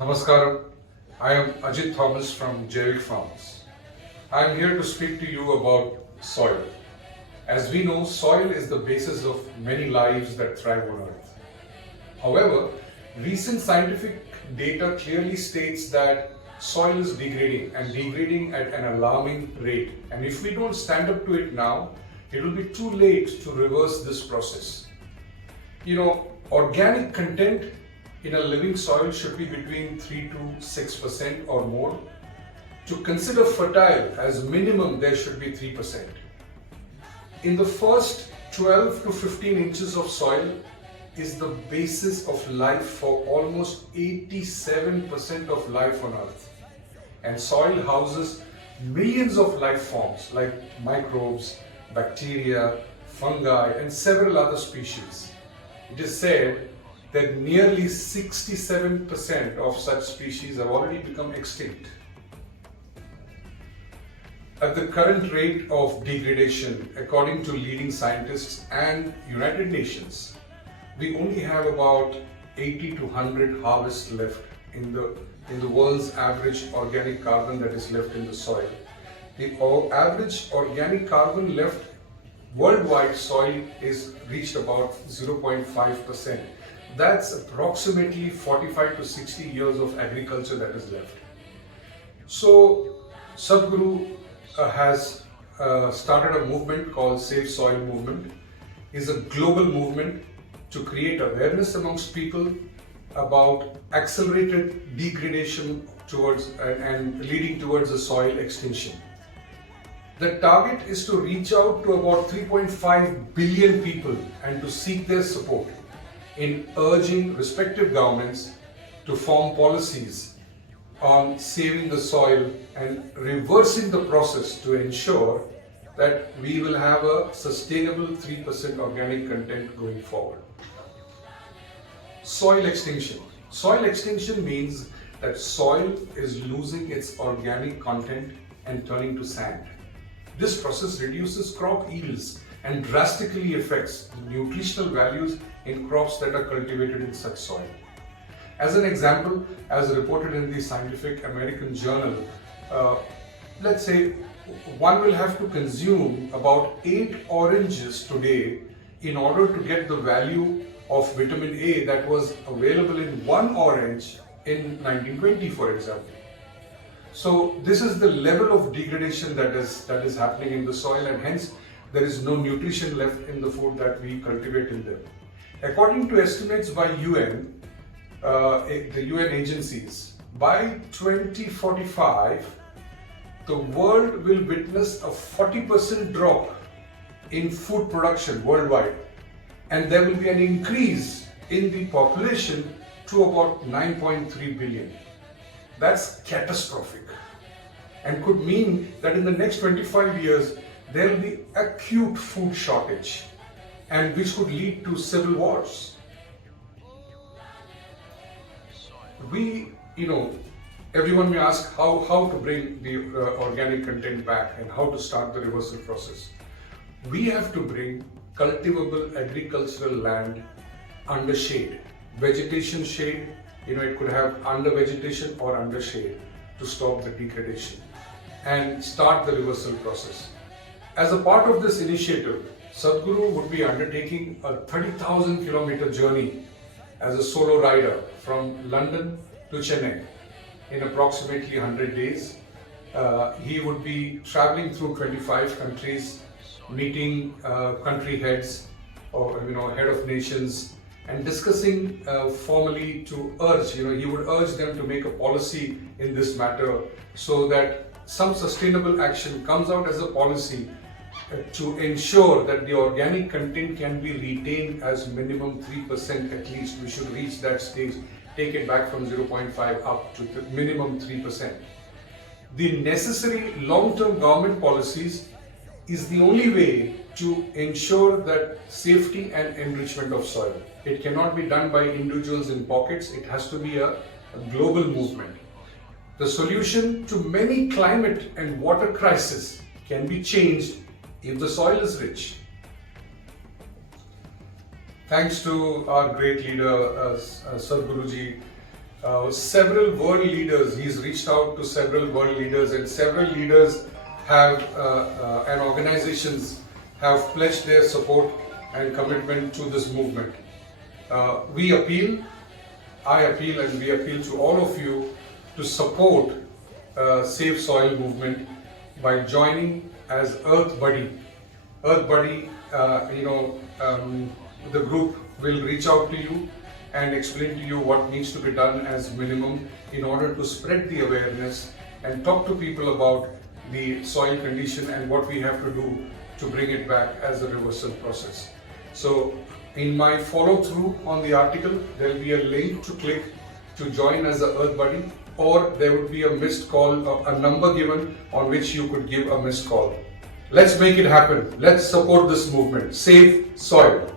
Namaskaram. I am Ajit Thomas from Jaivik Farms. I am here to speak to you about soil. As we know, soil is the basis of many lives that thrive on earth. However, recent scientific data clearly states that soil is degrading and degrading at an alarming rate. And if we don't stand up to it now, it will be too late to reverse this process. Organic content in a living soil should be between 3 to 6% or more. To consider fertile, as minimum there should be 3%. In the first 12 to 15 inches of soil is the basis of life for almost 87% of life on earth. And soil houses millions of life forms like microbes, bacteria, fungi and several other species. It is said that nearly 67% of such species have already become extinct. At the current rate of degradation, according to leading scientists and United Nations, we only have about 80 to 100 harvests left in the world's average organic carbon that is left in the soil. The average organic carbon left worldwide soil is reached about 0.5%. That's approximately 45 to 60 years of agriculture that is left. So Sadhguru has started a movement called Save Soil Movement. It's a global movement to create awareness amongst people about accelerated degradation towards and leading towards a soil extinction. The target is to reach out to about 3.5 billion people and to seek their support in urging respective governments to form policies on saving the soil and reversing the process to ensure that we will have a sustainable 3% organic content going forward. Soil extinction. Soil extinction means that soil is losing its organic content and turning to sand. This process reduces crop yields and drastically affects the nutritional values in crops that are cultivated in such soil. As an example, as reported in the Scientific American Journal, let's say one will have to consume about 8 oranges today in order to get the value of vitamin A that was available in one orange in 1920, for example. So this is the level of degradation that is happening in the soil, and hence there is no nutrition left in the food that we cultivate in them. According to estimates by UN, the UN agencies, by 2045, the world will witness a 40% drop in food production worldwide, and there will be an increase in the population to about 9.3 billion. That's catastrophic and could mean that in the next 25 years there will be acute food shortage, and which could lead to civil wars. Everyone may ask how to bring the organic content back and how to start the reversal process. We have to bring cultivable agricultural land under shade, vegetation shade. It could have under vegetation or under shade to stop the degradation and start the reversal process. As a part of this initiative, Sadhguru would be undertaking a 30,000 kilometer journey as a solo rider from London to Chennai in approximately 100 days. He would be traveling through 25 countries, meeting country heads or head of nations, and discussing formally to urge, he would urge them to make a policy in this matter so that some sustainable action comes out as a policy to ensure that the organic content can be retained as minimum 3% at least. We should reach that stage, take it back from 0.5 up to the minimum 3%. The necessary long-term government policies is the only way to ensure that safety and enrichment of soil. It cannot be done by individuals in pockets. It has to be a global movement. The solution to many climate and water crises can be changed if the soil is rich. Thanks to our great leader, Sadhguruji, Several world leaders, he's reached out to several world leaders, and several leaders have and organizations have pledged their support and commitment to this movement. We appeal, I appeal, and we appeal to all of you to support Save Soil movement by joining as Earth Buddy. Earth Buddy, the group will reach out to you and explain to you what needs to be done as minimum in order to spread the awareness and talk to people about the soil condition and what we have to do to bring it back as a reversal process. So in my follow through on the article, there will be a link to click to join as a Earth Buddy, or there would be a missed call, a number given on which you could give a missed call. Let's make it happen. Let's support this movement. Save soil.